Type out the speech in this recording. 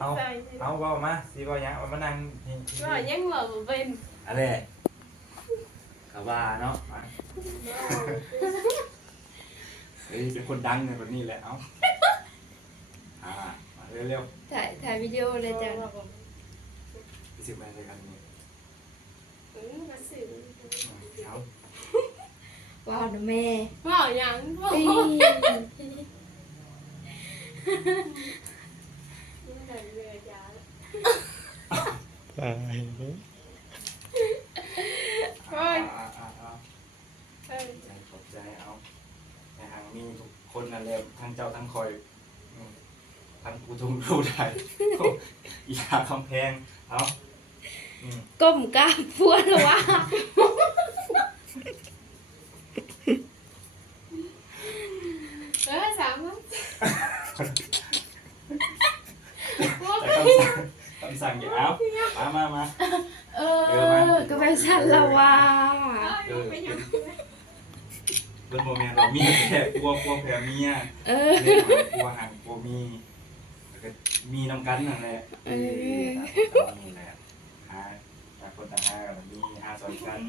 เอาเอาเว้ามาสิเว้าหยังเอามานั่งนี่ ว่ายังเหลือเป็น อะไรกะว่าเนาะมาเฮ้ยเป็นคนดังในคนนี้แหละเอามาเร็ว ถ่ายวิดีโอเลยจ้ะ ๆ20นาทีกันนี่ มาสื่อ เอา ว้าวนะแม่ ว่ายังว่า ปี เรือยา ตาย ใจขอบใจเอาในทางมีทุกคนนั่นแหละทั้งเจ้าทั้งคอยทั้งผู้ทุงผู้ใดอีหาคำแพงเอา ก้มกราบพวนหรอวะ สามมั้ง คำสั่งอย่าเอามา ก็ไปสั่นละว่า ไม่ยัง เป็นโมเมนต์เรามีแค่กลัวแพ้เมียกลัวห่างกลัวมีน้ำกันนั่นแหละนี่แหละหาคนต่างหากันมีหาสอนกัน